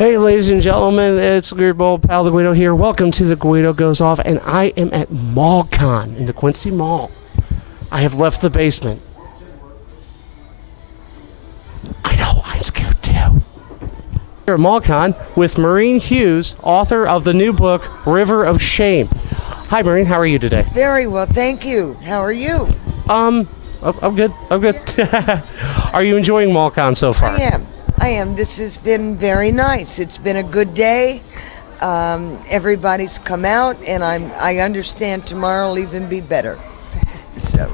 Hey, ladies and gentlemen, it's your old pal, the Guido here. Welcome to the Guido Goes Off, and I am at MallCon in the Quincy Mall. I have left the basement. I know, I'm scared too. Here at MallCon with Maureen Hughes, author of the new book, River of Shame. Hi, Maureen, how are you today? Very well, thank you. How are you? I'm good. Are you enjoying MallCon so far? I am. This has been very nice. It's been a good day. Everybody's come out, and I understand tomorrow will even be better. So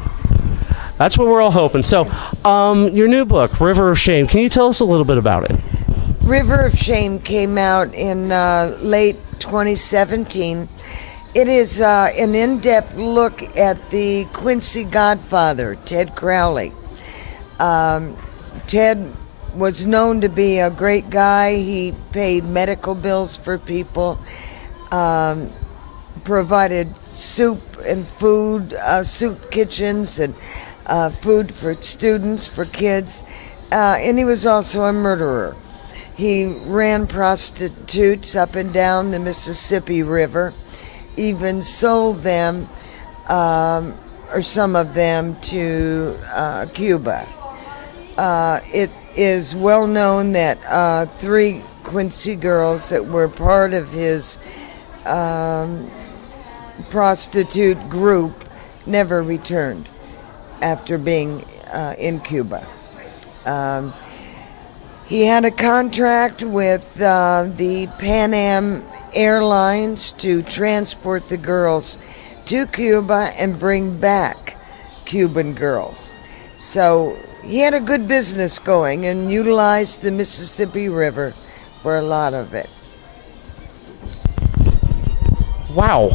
that's what we're all hoping. So, your new book, River of Shame, can you tell us a little bit about it? River of Shame came out in late 2017. It is an in-depth look at the Quincy godfather, Ted Crowley. Ted was known to be a great guy. He paid medical bills for people, provided soup and food, soup kitchens and food for students, for kids, and he was also a murderer. He ran prostitutes up and down the Mississippi River, even sold them, or some of them, to Cuba. It is well known that 3 Quincy girls that were part of his prostitute group never returned after being in Cuba. He had a contract with the Pan Am Airlines to transport the girls to Cuba and bring back Cuban girls. So he had a good business going and utilized the Mississippi River for a lot of it. Wow.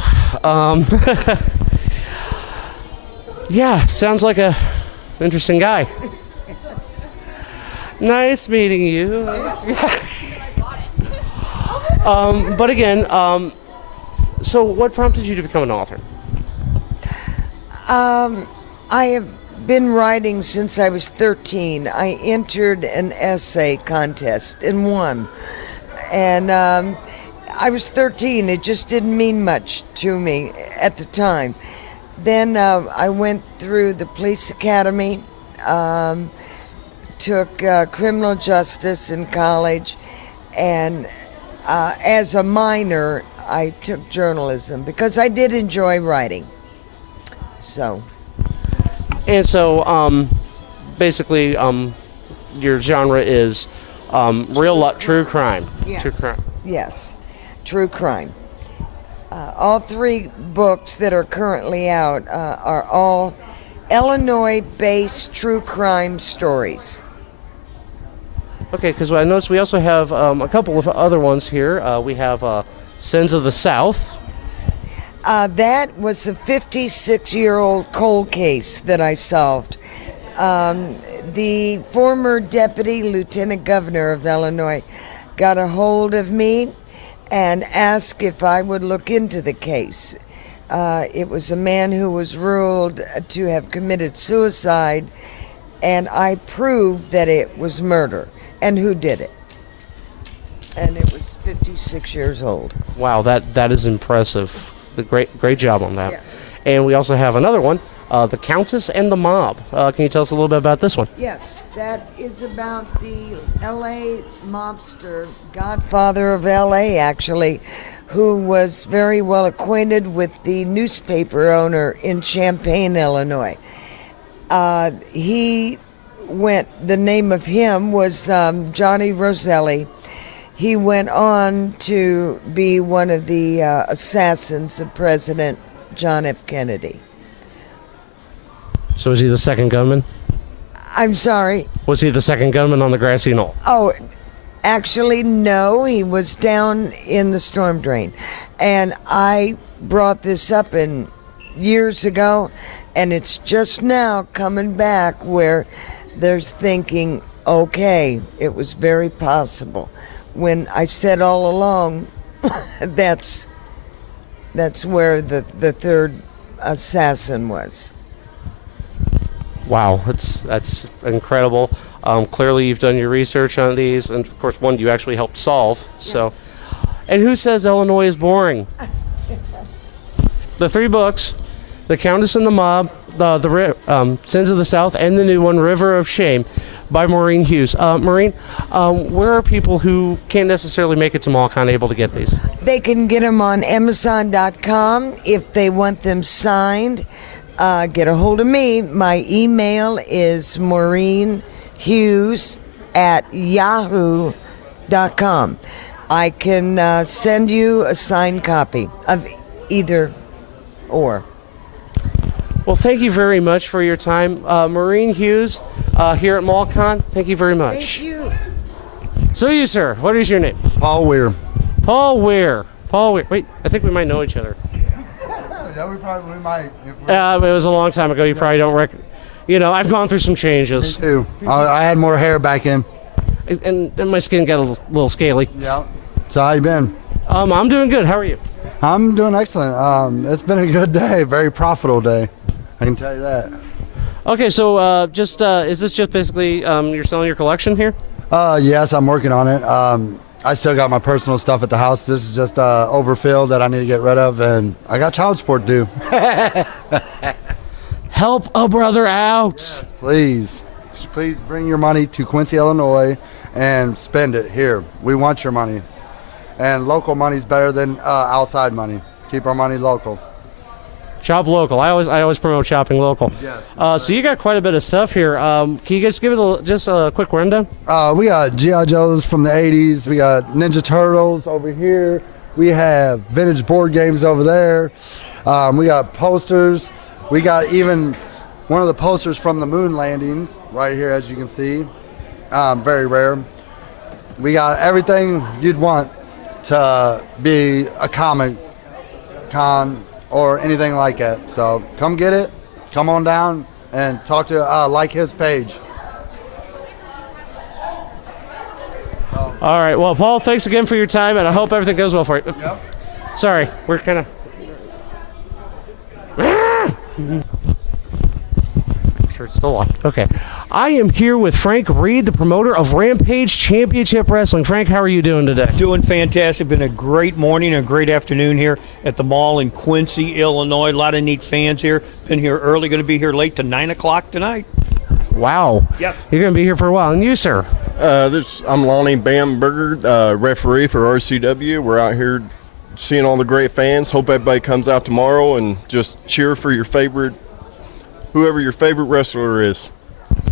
Yeah, sounds like a interesting guy. Nice meeting you. But again, so what prompted you to become an author? I have been writing since I was 13. I entered an essay contest and won. And I was 13. It just didn't mean much to me at the time. Then I went through the police academy, took criminal justice in college, and as a minor, I took journalism because I did enjoy writing. So. And so, basically, your genre is true crime. Yes. True crime. Yes, true crime. All 3 books that are currently out are all Illinois-based true crime stories. Okay, because I noticed we also have a couple of other ones here. We have Sins of the South. That was a 56-year-old cold case that I solved. The former deputy lieutenant governor of Illinois got a hold of me and asked if I would look into the case. It was a man who was ruled to have committed suicide, and I proved that it was murder and who did it. And it was 56 years old. Wow, that is impressive. The great job on that. Yeah. And we also have another one, The Countess and the Mob. Can you tell us a little bit about this one? Yes, that is about the L.A. mobster, godfather of L.A. actually, who was very well acquainted with the newspaper owner in Champaign, Illinois. The name of him was Johnny Roselli. He went on to be one of the assassins of President John F. Kennedy. So was he the second gunman? I'm sorry? Was he the second gunman on the grassy knoll? Oh, actually, no. He was down in the storm drain. And I brought this up years ago, and it's just now coming back where there's thinking, okay, it was very possible. When I said all along, that's where the third assassin was. Wow, that's incredible. Clearly, you've done your research on these, and of course, one you actually helped solve. So, and who says Illinois is boring? The 3 books, The Countess and the Mob, the Sins of the South, and the new one, River of Shame, by Maureen Hughes. Maureen, where are people who can't necessarily make it to MallCon able to get these? They can get them on Amazon.com. If they want them signed, get a hold of me. My email is maureenhughes@yahoo.com. I can send you a signed copy of either or. Well, thank you very much for your time. Maureen Hughes here at MallCon, thank you very much. Thank you. So you, sir, what is your name? Paul Weir. Paul Weir. Paul Weir. Wait, I think we might know each other. Yeah, we might. It was a long time ago. You probably don't I've gone through some changes. Me too. I had more hair back in. And my skin got a little scaly. Yeah. So how you been? I'm doing good. How are you? I'm doing excellent. It's been a good day, very profitable day. I can tell you that. Okay, so is this just basically you're selling your collection here? Yes, I'm working on it. I still got my personal stuff at the house. This is just overfilled that I need to get rid of, and I got child support due. Help a brother out. Yes, please. Please bring your money to Quincy, Illinois, and spend it here. We want your money. And local money's better than outside money. Keep our money local. Shop local. I always promote shopping local. Yes. So you got quite a bit of stuff here. Can you guys give it just a quick rundown? We got G.I. Joes from the 80s. We got Ninja Turtles over here. We have vintage board games over there. We got posters. We got even one of the posters from the moon landings right here, as you can see. Very rare. We got everything you'd want to be a Comic Con or anything like that. So come get it. Come on down and talk to like his page. All right. Well, Paul, thanks again for your time, and I hope everything goes well for you. Yep. Sorry, we're kind of. Sure, it's still locked. Okay. I am here with Frank Reed, the promoter of Rampage Championship Wrestling. Frank, how are you doing today? Doing fantastic. Been a great morning and a great afternoon here at the mall in Quincy, Illinois. A lot of neat fans here. Been here early, going to be here late to 9 o'clock tonight. Wow. Yep. You're going to be here for a while. And you, sir? I'm Lonnie Bamberger, referee for RCW. We're out here seeing all the great fans. Hope everybody comes out tomorrow and just cheer for your whoever your favorite wrestler is.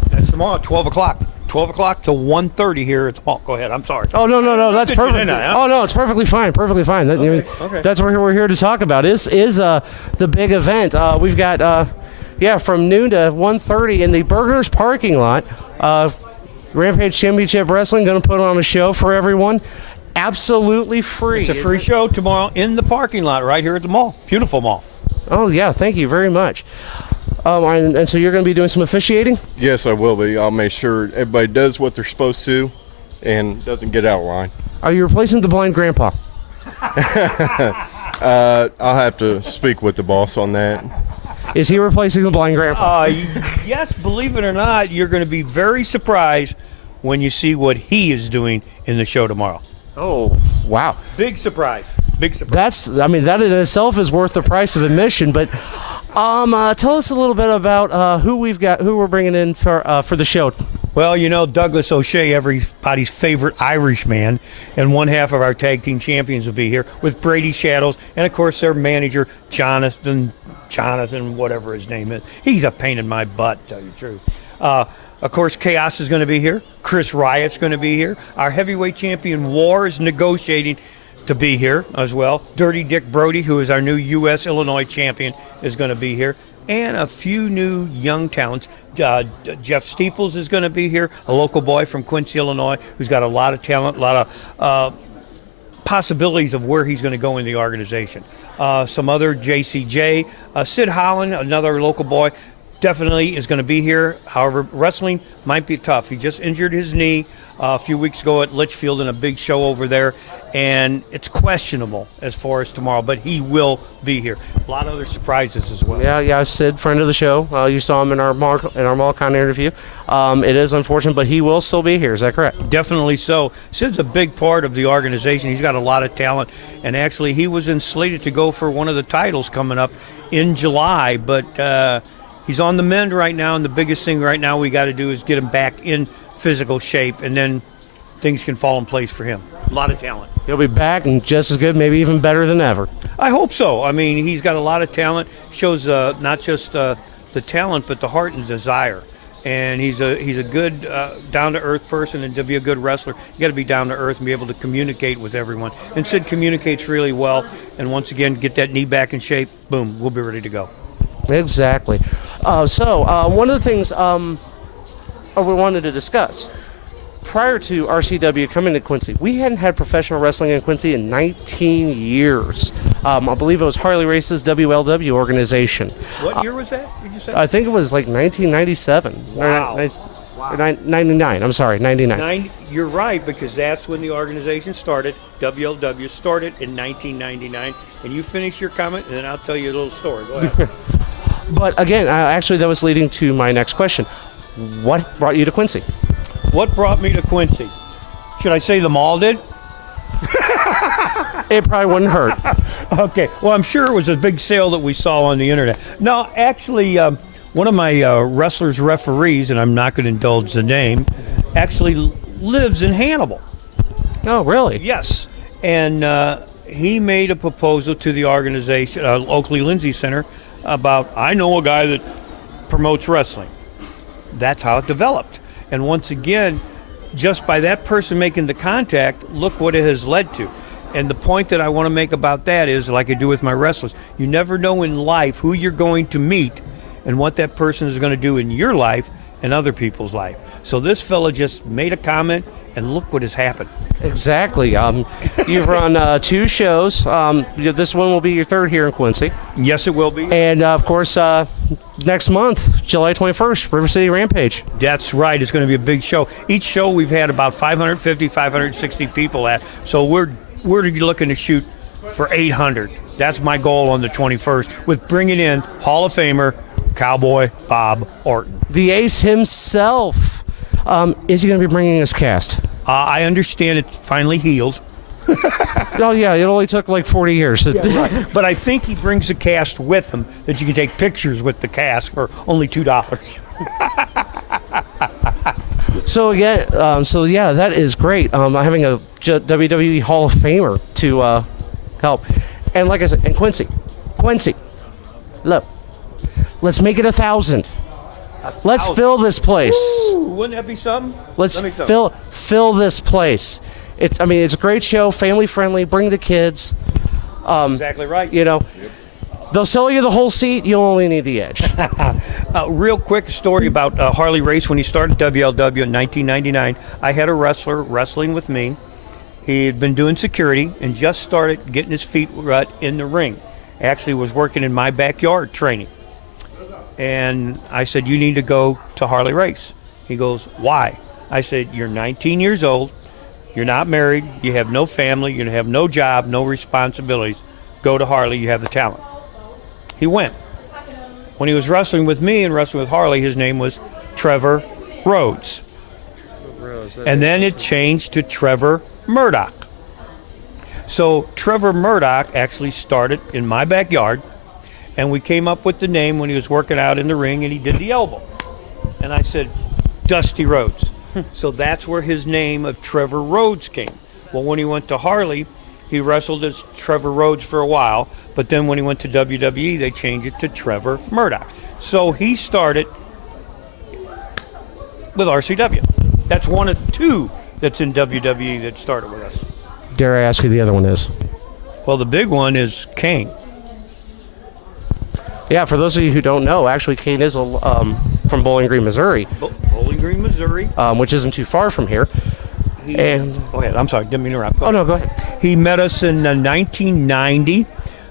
That's tomorrow at 12 o'clock. 12 o'clock to 1:30 here at the mall. Go ahead. I'm sorry. Oh, no. That's perfect. Oh, no, it's perfectly fine. Perfectly fine. Okay. That's what we're here to talk about is the big event. We've got, from noon to 1:30 in the Burgers parking lot. Rampage Championship Wrestling going to put on a show for everyone. Absolutely free. It's a free show tomorrow in the parking lot right here at the mall. Beautiful mall. Oh, yeah. Thank you very much. And so you're going to be doing some officiating? Yes, I will be. I'll make sure everybody does what they're supposed to and doesn't get out of line. Are you replacing the blind grandpa? I'll have to speak with the boss on that. Is he replacing the blind grandpa? Yes, believe it or not, you're going to be very surprised when you see what he is doing in the show tomorrow. Oh, wow. Big surprise. Big surprise. That in itself is worth the price of admission, but tell us a little bit about who we're bringing in for the show. Well, Douglas O'Shea, everybody's favorite Irishman, and one half of our tag team champions will be here with Brady Shadows, and of course their manager, Jonathan, whatever his name is. He's a pain in my butt, to tell you the truth. Of course, Chaos is going to be here. Chris Riot's going to be here. Our heavyweight champion, War, is negotiating to be here as well. Dirty Dick Brody, who is our new U.S. Illinois champion, is going to be here. And a few new young talents. Jeff Steeples is going to be here, a local boy from Quincy, Illinois, who's got a lot of talent, a lot of possibilities of where he's going to go in the organization. Some other JCJ. Sid Holland, another local boy, definitely is going to be here. However, wrestling might be tough. He just injured his knee a few weeks ago at Litchfield in a big show over there, and it's questionable as far as tomorrow, but he will be here. A lot of other surprises as well. Yeah, Sid, friend of the show. You saw him in our MallCon interview. It is unfortunate, but he will still be here. Is that correct? Definitely so. Sid's a big part of the organization. He's got a lot of talent, and actually he was slated to go for one of the titles coming up in July, but he's on the mend right now, and the biggest thing right now we got to do is get him back in physical shape, and then things can fall in place for him. A lot of talent. He'll be back and just as good, maybe even better than ever. I hope so. I mean, he's got a lot of talent. Shows not just the talent, but the heart and desire. And he's a good down-to-earth person, and to be a good wrestler, you got to be down-to-earth and be able to communicate with everyone. And Sid communicates really well. And once again, get that knee back in shape. Boom, we'll be ready to go. Exactly. So one of the things we wanted to discuss. Prior to RCW coming to Quincy, we hadn't had professional wrestling in Quincy in 19 years. I believe it was Harley Race's WLW organization. What year was that, did you say? I think it was like 1997. Wow. Or 99. I'm sorry, 99. You're right, because that's when the organization started. WLW started in 1999. And you finish your comment, and then I'll tell you a little story. Go ahead. But again, actually, that was leading to my next question. What brought you to Quincy? What brought me to Quincy? Should I say the mall did? It probably wouldn't hurt. Okay. Well, I'm sure it was a big sale that we saw on the internet. No, actually, one of my wrestlers referees, and I'm not going to indulge the name, actually lives in Hannibal. Oh, really? Yes. And he made a proposal to the organization, Oakley Lindsay Center, about, I know a guy that promotes wrestling. That's how it developed. And once again, just by that person making the contact, look what it has led to. And the point that I want to make about that is, like I do with my wrestlers, you never know in life who you're going to meet and what that person is going to do in your life and other people's life. So this fella just made a comment, and look what has happened. Exactly. You've run 2 shows. This one will be your 3rd here in Quincy. Yes, it will be. And, of course, next month, July 21st, River City Rampage. That's right. It's going to be a big show. Each show we've had about 550, 560 people at. So we're looking to shoot for 800. That's my goal on the 21st, with bringing in Hall of Famer Cowboy Bob Orton. The ace himself. Is he going to be bringing his cast? I understand it's finally healed. Oh, yeah, it only took like 40 years. Yeah, right. But I think he brings a cast with him that you can take pictures with the cast for only $2. So, again, yeah, that is great. Having a WWE Hall of Famer to help. And like I said, and Quincy, look, let's make it 1,000. Let's fill this place. Ooh, wouldn't that be something? Let's fill this place. It's a great show, family friendly. Bring the kids. Exactly right. You know, they'll sell you the whole seat. You only need the edge. Real quick story about Harley Race. When he started WLW in 1999, I had a wrestler wrestling with me. He had been doing security and just started getting his feet wet in the ring. Actually was working in my backyard training. And I said, you need to go to Harley Race. He goes, why? I said, you're 19 years old. You're not married. You have no family. You have no job, no responsibilities. Go to Harley. You have the talent. He went. When he was wrestling with me and wrestling with Harley, his name was Trevor Rhodes. And then it changed to Trevor Murdoch. So Trevor Murdoch actually started in my backyard. And we came up with the name when he was working out in the ring, and he did the elbow. And I said, Dusty Rhodes. So that's where his name of Trevor Rhodes came. Well, when he went to Harley, he wrestled as Trevor Rhodes for a while. But then when he went to WWE, they changed it to Trevor Murdoch. So he started with RCW. That's one of the 2 that's in WWE that started with us. Dare I ask who the other one is? Well, the big one is Kane. Yeah, for those of you who don't know, actually, Kane is from Bowling Green, Missouri. Bowling Green, Missouri. Which isn't too far from here. Go ahead. I'm sorry. Didn't mean to interrupt. No, go ahead. He met us in 1990.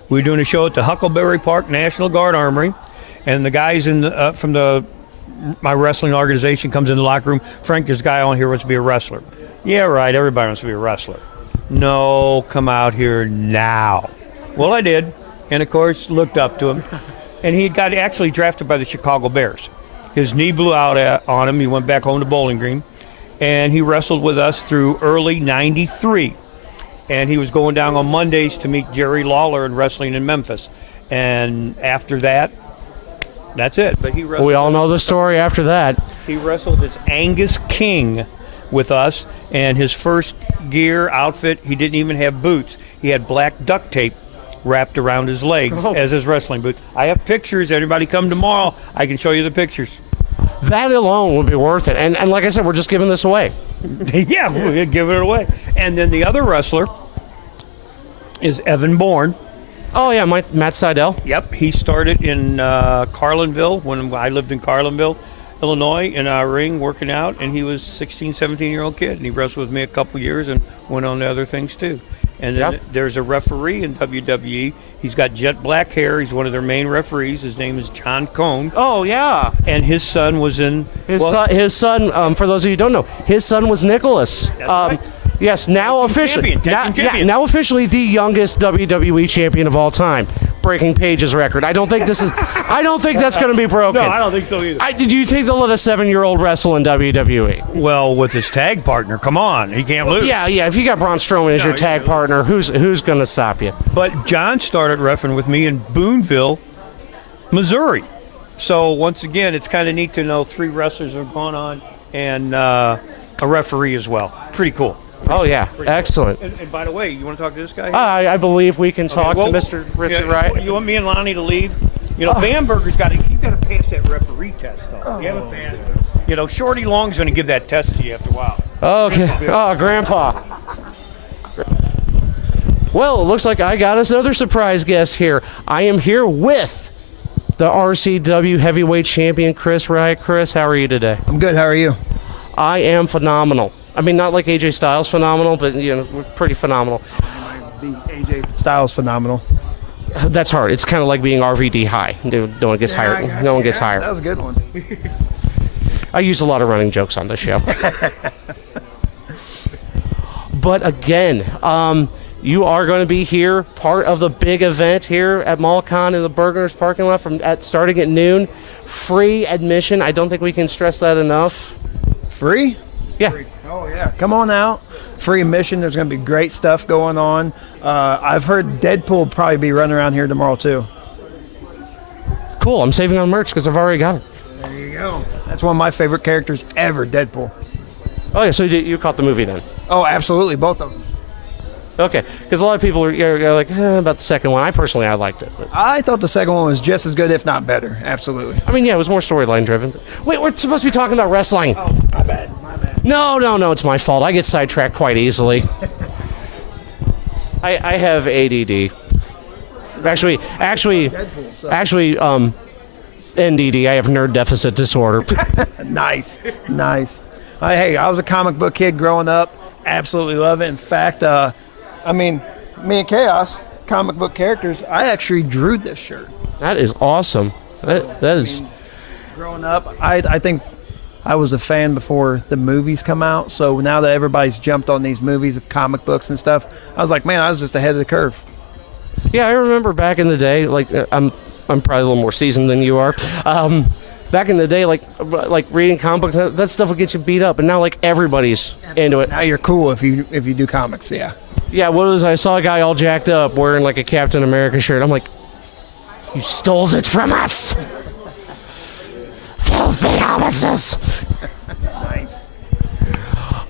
We were doing a show at the Huckleberry Park National Guard Armory. And the guys from my wrestling organization comes in the locker room. Frank, this guy on here wants to be a wrestler. Yeah, right. Everybody wants to be a wrestler. no, come out here now. Well, I did, and of course looked up to him, and he got actually drafted by the Chicago Bears. His knee blew out on him. He went back home to Bowling Green, and he wrestled with us through early '93. And he was going down on Mondays to meet Jerry Lawler in wrestling in Memphis. And after that, that's it. But he wrestled. We all know the story after that. He wrestled as Angus King with us, and his first gear outfit, he didn't even have boots. He had black duct tape wrapped around his legs as his wrestling boot. I have pictures. Everybody come tomorrow. I can show you the pictures. That alone would be worth it. And like I said, we're just giving this away. Yeah, we'll give it away. And then the other wrestler is Evan Bourne. Oh, yeah, Matt Seidel. Yep, he started in Carlinville when I lived in Carlinville, Illinois, in our ring working out, and he was 16, 17-year-old kid, and he wrestled with me a couple years and went on to other things too. And then there's a referee in WWE. He's got jet black hair. He's one of their main referees. His name is John Cone. Oh, yeah. And his son was in... His son, for those of you who don't know, his son was Nicholas. That's right. Yes, now officially, now officially the youngest WWE champion of all time, breaking Paige's record. I don't think that's going to be broken. No, I don't think so either. Do you think they'll let a 7-year-old wrestle in WWE? Well, with his tag partner, come on, he can't lose. Yeah. If you got Braun Strowman as your tag partner, who's going to stop you? But John started reffing with me in Boonville, Missouri. So once again, it's kind of neat to know 3 wrestlers have gone on and a referee as well. Pretty cool. Oh, yeah. Excellent. And by the way, you want to talk to this guy? I believe we can talk to Mr. Riot. You want me and Lonnie to leave? You know, Bamberger's got to pass that referee test, though. You haven't passed it. You know, Shorty Long's going to give that test to you after a while. Okay. Oh, Grandpa. Well, it looks like I got us another surprise guest here. I am here with the RCW Heavyweight Champion, Chris Riot. Chris, how are you today? I'm good. How are you? I am phenomenal. I mean, not like AJ Styles phenomenal, but, we're pretty phenomenal. AJ Styles phenomenal. That's hard. It's kind of like being RVD high. No one gets higher. No one gets higher. That was a good one. I use a lot of running jokes on this show. But again, you are going to be here, part of the big event here at MallCon in the Burgers parking lot starting at noon. Free admission. I don't think we can stress that enough. Free? Yeah. Free. Oh, yeah. Come on out. Free admission. There's going to be great stuff going on. I've heard Deadpool will probably be running around here tomorrow, too. Cool. I'm saving on merch because I've already got it. There you go. That's one of my favorite characters ever, Deadpool. Oh, yeah. So you caught the movie then? Oh, absolutely. Both of them. Okay. Because a lot of people are like, about the second one. I liked it. But. I thought the second one was just as good, if not better. Absolutely. I mean, yeah, it was more storyline driven. Wait, we're supposed to be talking about wrestling. Oh, my bad. No, it's my fault. I get sidetracked quite easily. I have ADD. Actually, NDD. I have nerd deficit disorder. Nice. Hey, I was a comic book kid growing up. Absolutely love it. In fact, me and Chaos, comic book characters, I actually drew this shirt. That is awesome. That is. Growing up, I think I was a fan before the movies come out. So now that everybody's jumped on these movies of comic books and stuff, I was like, man, I was just ahead of the curve. Yeah, I remember back in the day. Like I'm probably a little more seasoned than you are. Back in the day, like reading comic books, that stuff would get you beat up, and now like everybody's into it. Now you're cool if you do comics, yeah. Yeah, I saw a guy all jacked up wearing like a Captain America shirt. I'm like, you stole it from us. Filthy homices. Nice.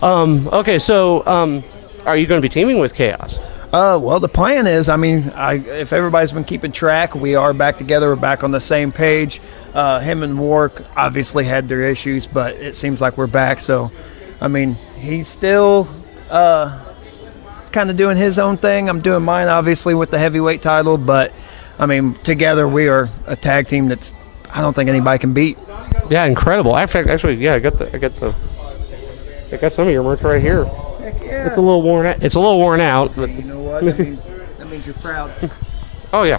Okay, so are you going to be teaming with Chaos? Well, the plan is, if everybody's been keeping track, we are back together. We're back on the same page. Him and Warwick obviously had their issues, but it seems like we're back. So, he's still kind of doing his own thing. I'm doing mine, obviously, with the heavyweight title. But, together we are a tag team that's I don't think anybody can beat. Yeah, incredible. Actually, yeah, I got some of your merch right here. Heck yeah. It's a little worn out. But you know what? That means you're proud. Oh yeah.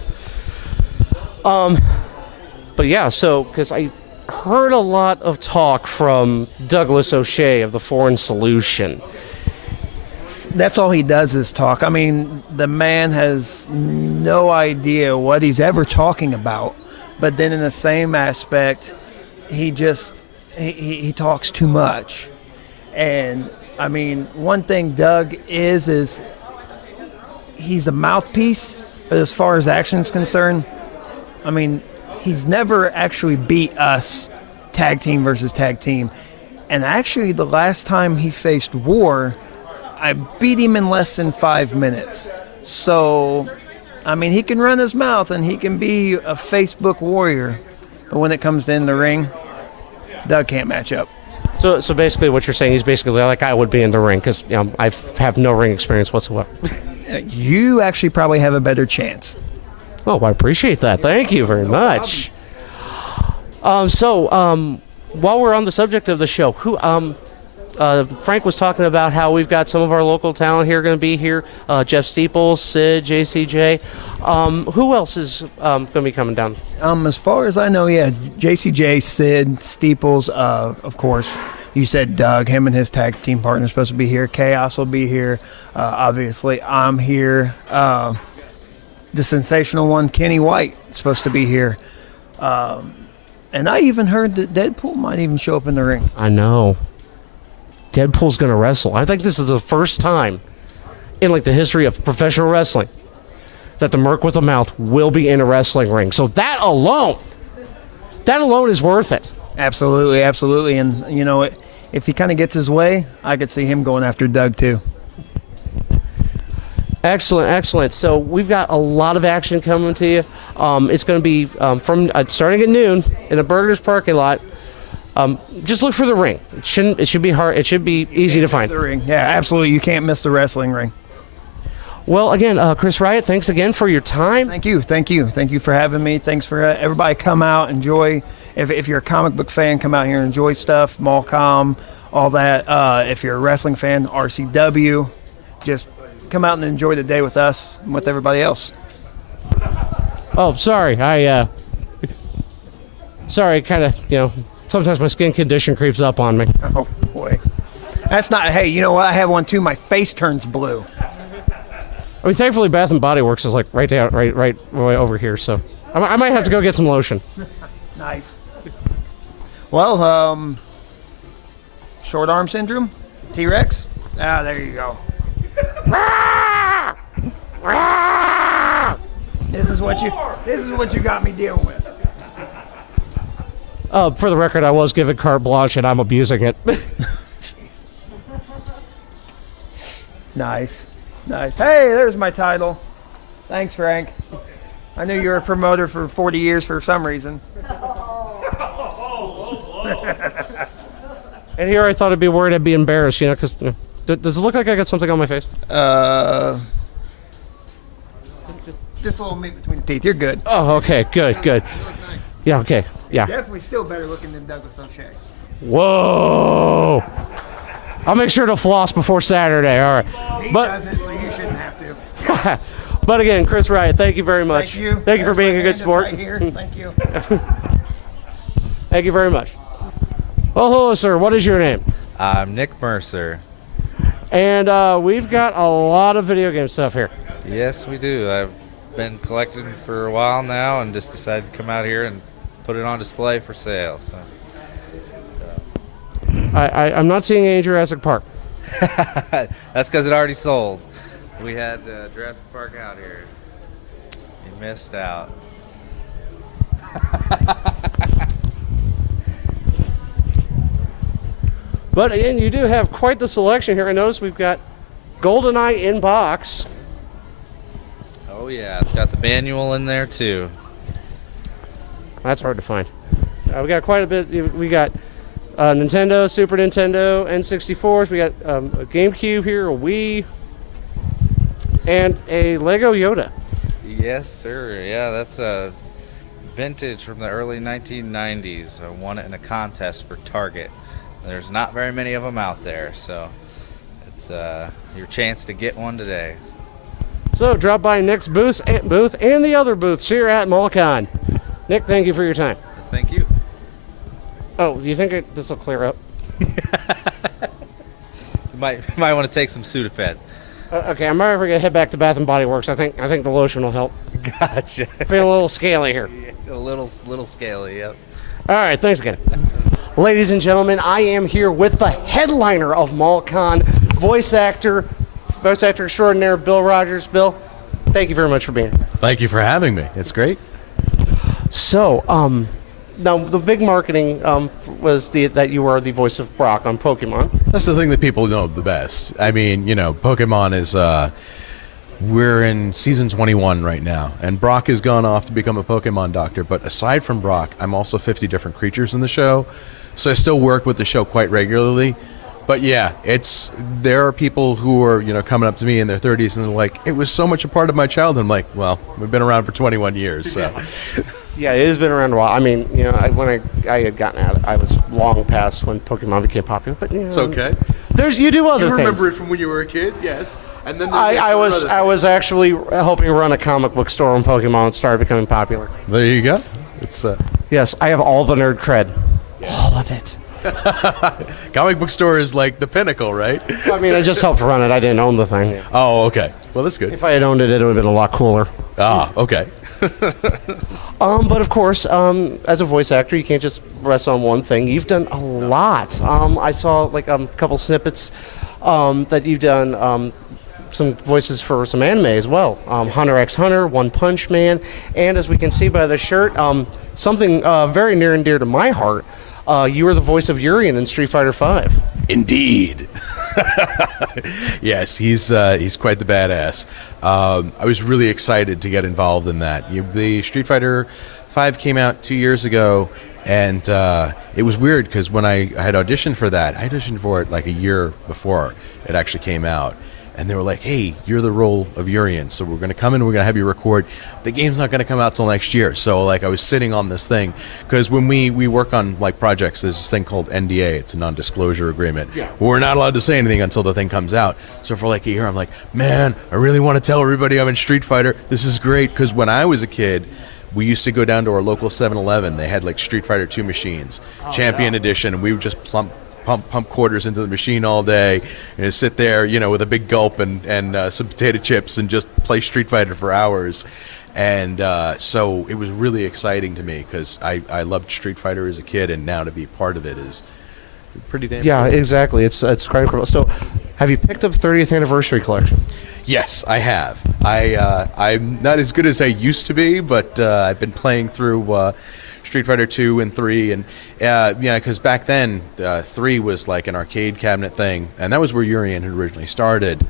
But yeah, so because I heard a lot of talk from Douglas O'Shea of the Foreign Solution. That's all he does is talk. I mean, the man has no idea what he's ever talking about. But then in the same aspect, he talks too much. And I mean, one thing Doug is he's a mouthpiece, but as far as action is concerned, I mean, he's never actually beat us tag team versus tag team. And actually, the last time he faced War, I beat him in less than 5 minutes. So, I mean, he can run his mouth and he can be a Facebook warrior. But when it comes to in the ring, Doug can't match up. So basically what you're saying is basically like I would be in the ring because I have no ring experience whatsoever. You actually probably have a better chance. Oh, I appreciate that. Thank you very much. While we're on the subject of the show, Frank was talking about how we've got some of our local talent here going to be here. Jeff Steeples, Sid, JCJ. Who else is going to be coming down? As far as I know, yeah, JCJ, Sid, Steeples, of course. You said Doug, him and his tag team partner is supposed to be here. Chaos will be here. Obviously, I'm here. The sensational one, Kenny White, is supposed to be here. And I even heard that Deadpool might even show up in the ring. I know. Deadpool's going to wrestle. I think this is the first time in like the history of professional wrestling that the Merc with a Mouth will be in a wrestling ring. So that alone is worth it. Absolutely, absolutely. And, you know, if he kind of gets his way, I could see him going after Doug, too. Excellent, excellent. So we've got a lot of action coming to you. It's going to be from starting at noon in the Burgers parking lot. Just look for the ring. It should be hard. It should be easy to find. The ring. Yeah, absolutely. You can't miss the wrestling ring. Well, again, Chris Riot, thanks again for your time. Thank you for having me. Thanks for everybody come out, enjoy. If you're a comic book fan, come out here and enjoy stuff. MallCon, all that. If you're a wrestling fan, RCW, just come out and enjoy the day with us and with everybody else. Oh, sorry. Sorry, kind of, sometimes my skin condition creeps up on me. Oh, boy. That's not, hey, you know what? I have one too. My face turns blue. I mean, thankfully, Bath and Body Works is like right way over here, so I might have to go get some lotion. Nice. Well, short arm syndrome, T-Rex. Ah, there you go. This is what you got me dealing with. For the record, I was given carte blanche and I'm abusing it. Nice. Hey, there's my title. Thanks, Frank. I knew you were a promoter for 40 years for some reason. And here I thought I'd be worried I'd be embarrassed, because does it look like I got something on my face? Just a little meat between the teeth. You're good. Oh, okay, good. You look nice. Yeah, okay, yeah. Definitely still better looking than Douglas O'Shea. Whoa! I'll make sure to floss before Saturday, all right. He doesn't, so you shouldn't have to. But again, Chris Riot, thank you very much. Thank you. Thank you for being a good sport. Right here. Thank you. Thank you very much. Well, hello, sir. What is your name? I'm Nick Mercer. And we've got a lot of video game stuff here. Yes, we do. I've been collecting for a while now and just decided to come out here and put it on display for sale. So. I'm not seeing any Jurassic Park. That's because it already sold. We had Jurassic Park out here. You missed out. But again, you do have quite the selection here. I notice we've got GoldenEye in box. Oh yeah, it's got the manual in there too. That's hard to find. We got quite a bit. We got Nintendo, Super Nintendo, N64s. We got a GameCube here, a Wii, and a Lego Yoda. Yes, sir. Yeah, that's a vintage from the early 1990s. I won it in a contest for Target. There's not very many of them out there, so it's your chance to get one today. So drop by Nick's booth and the other booths here at MallCon. Nick, thank you for your time. Thank you. Oh, do you think this will clear up? might want to take some Sudafed. Okay, I'm never gonna head back to Bath and Body Works. I think the lotion will help. Gotcha. Feeling a little scaly here. A little scaly. Yep. All right, thanks again. Ladies and gentlemen, I am here with the headliner of MallCon, voice actor extraordinaire, Bill Rogers. Bill, thank you very much for being here. Thank you for having me. It's great. So, now the big marketing was that you were the voice of Brock on Pokemon. That's the thing that people know the best. I mean, Pokemon is, we're in season 21 right now, and Brock has gone off to become a Pokemon doctor. But aside from Brock, I'm also 50 different creatures in the show, so I still work with the show quite regularly. But yeah, there are people who are, coming up to me in their 30s and they're like, it was so much a part of my childhood. I'm like, well, we've been around for 21 years, so. Yeah, it has been around a while. I mean, when I had gotten out, I was long past when Pokemon became popular. But It's okay. You do other You things. remember it from when you were a kid, yes. And then I was actually helping run a comic book store when Pokemon started becoming popular. There you go. It's Yes, I have all the nerd cred. All of it. comic book store is like the pinnacle, right? I mean, I just helped run it. I didn't own the thing. Oh, okay. Well, that's good. If I had owned it, it would have been a lot cooler. Ah, okay. But of course, as a voice actor, you can't just rest on one thing. You've done a lot. I saw like a couple snippets that you've done. Some voices for some anime as well. Hunter x Hunter, One Punch Man, and as we can see by the shirt, something very near and dear to my heart. You were the voice of Urian in Street Fighter V. Indeed. Yes, he's quite the badass. I was really excited to get involved in that. The Street Fighter V came out 2 years ago, and it was weird because when I had auditioned for that, I auditioned for it like a year before it actually came out. And they were like, hey, you're the role of Urian, so we're going to come in, we're going to have you record. The game's not going to come out till next year. So, like, I was sitting on this thing. Because when we work on, like, projects, there's this thing called NDA. It's a non-disclosure agreement. Yeah. We're not allowed to say anything until the thing comes out. So for, like, a year, I'm like, man, I really want to tell everybody I'm in Street Fighter. This is great. Because when I was a kid, we used to go down to our local 7-Eleven. They had, like, Street Fighter 2 machines, Champion Edition, and we would just pump quarters into the machine all day and sit there, with a big gulp and some potato chips and just play Street Fighter for hours. And so it was really exciting to me because I loved Street Fighter as a kid, and now to be part of it is pretty damn Yeah, cool. exactly. It's quite incredible. So, have you picked up 30th Anniversary Collection? Yes, I have. I'm not as good as I used to be, but I've been playing through Street Fighter 2 and 3, and because back then 3 was like an arcade cabinet thing, and that was where Urian had originally started,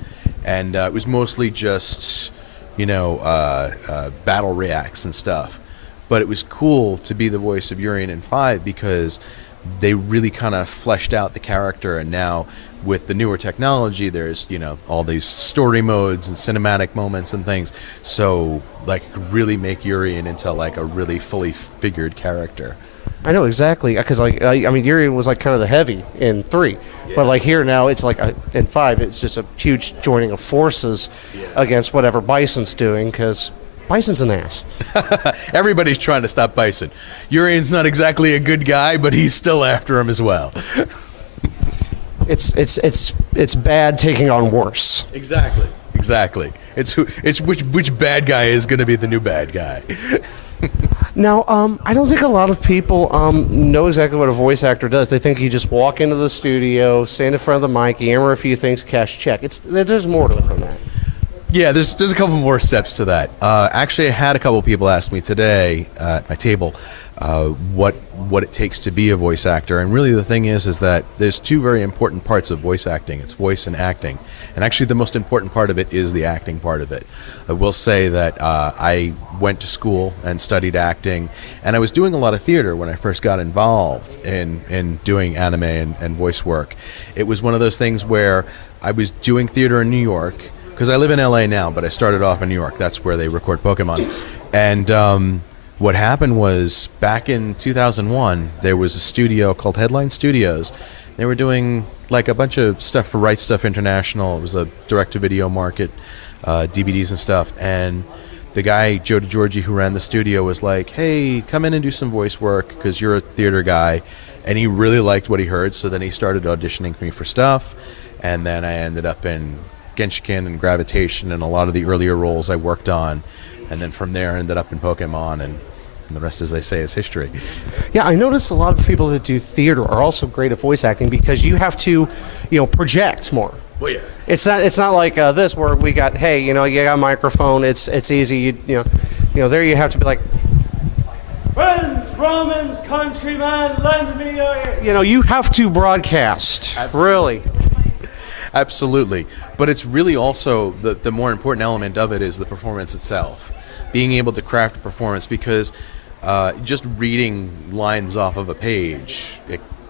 and it was mostly just battle reacts and stuff. But it was cool to be the voice of Urian in 5 because they really kind of fleshed out the character, and now with the newer technology, there's all these story modes and cinematic moments and things, so like really make Urian into like a really fully figured character. I know exactly, because Urian was like kind of the heavy in 3, but like here now it's like in 5 it's just a huge joining of forces against whatever Bison's doing, because Bison's an ass. Everybody's trying to stop Bison. Urian's not exactly a good guy, but he's still after him as well. It's bad taking on worse. Exactly. It's which bad guy is going to be the new bad guy. Now, I don't think a lot of people know exactly what a voice actor does. They think you just walk into the studio, stand in front of the mic, yammer a few things, cash check. There's more to it than that. Yeah, there's a couple more steps to that. Actually, I had a couple people ask me today at my table what it takes to be a voice actor, and really the thing is that there's two very important parts of voice acting. It's voice and acting, and actually the most important part of it is the acting part of it. I will say that I went to school and studied acting, and I was doing a lot of theater when I first got involved in doing anime and voice work. It was one of those things where I was doing theater in New York, because I live in LA now, but I started off in New York. That's where they record Pokemon. And what happened was, back in 2001, there was a studio called Headline Studios. They were doing like a bunch of stuff for Right Stuff International. It was a direct-to-video market, DVDs and stuff. And the guy, Joe DeGiorgi, who ran the studio, was like, hey, come in and do some voice work, because you're a theater guy. And he really liked what he heard, so then he started auditioning me for stuff. and then I ended up in Genshiken and Gravitation and a lot of the earlier roles I worked on, and then from there I ended up in Pokemon, and the rest, as they say, is history. Yeah, I notice a lot of people that do theater are also great at voice acting because you have to, project more. Well, yeah. It's not like this where we got, hey, you got a microphone. It's easy. There you have to be like, friends, Romans, countrymen, lend me your ear. You have to broadcast. Absolutely. Really. Absolutely. But it's really also the more important element of it is the performance itself. Being able to craft a performance, because just reading lines off of a page,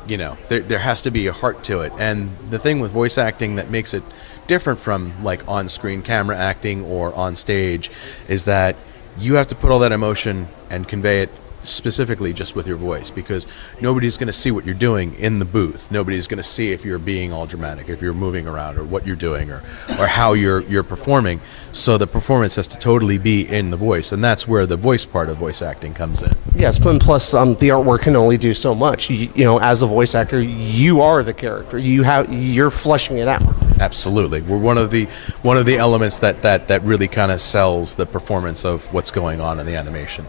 there has to be a heart to it. And the thing with voice acting that makes it different from like on-screen camera acting or on stage is that you have to put all that emotion and convey it specifically just with your voice, because nobody's going to see what you're doing in the booth. Nobody's going to see if you're being all dramatic, if you're moving around, or what you're doing, or how you're performing. So the performance has to totally be in the voice, and that's where the voice part of voice acting comes in. Yes, but plus the artwork can only do so much. As a voice actor, you are the character. You're fleshing it out. Absolutely, we're one of the elements that really kind of sells the performance of what's going on in the animation.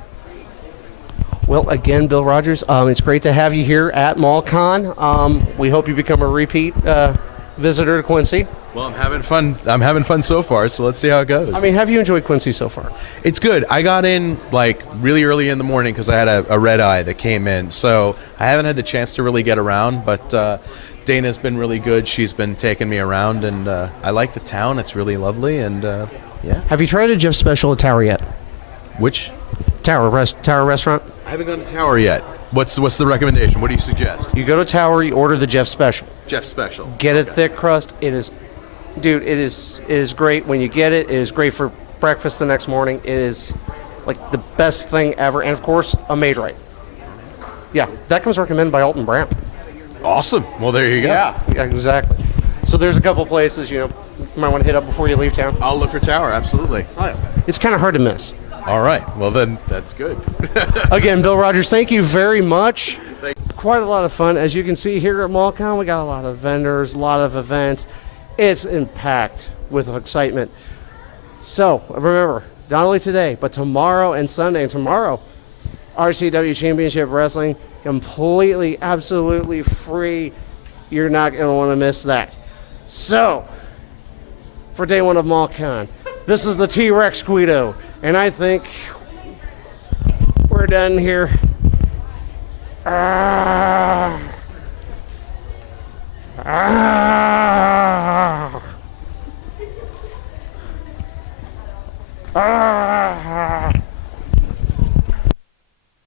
Well, again, Bill Rogers, it's great to have you here at MallCon. We hope you become a repeat visitor to Quincy. Well, I'm having fun. I'm having fun so far, so let's see how it goes. I mean, have you enjoyed Quincy so far? It's good. I got in like really early in the morning because I had a red eye that came in, so I haven't had the chance to really get around, but Dana's been really good. She's been taking me around, and I like the town. It's really lovely, and yeah. Have you tried a Jeff Special at Tower yet? Which? Tower Restaurant? I haven't gone to Tower yet. What's the recommendation? What do you suggest? You go to Tower, you order the Jeff Special. Jeff Special. Get it thick crust. It is great when you get it. It is great for breakfast the next morning. It is like the best thing ever. And of course, a made right. Yeah, that comes recommended by Alton Brown. Awesome. Well, there you go. Yeah, exactly. So there's a couple places you might want to hit up before you leave town. I'll look for Tower, absolutely. Oh, yeah. It's kind of hard to miss. All right. Well, then that's good. Again, Bill Rogers, thank you very much. Quite a lot of fun. As you can see here at MallCon, we got a lot of vendors, a lot of events. It's packed with excitement. So remember, not only today, but tomorrow and Sunday. And tomorrow, RCW Championship Wrestling, completely, absolutely free. You're not going to want to miss that. So, for day one of MallCon, this is the T-Rex Guido, and I think we're done here.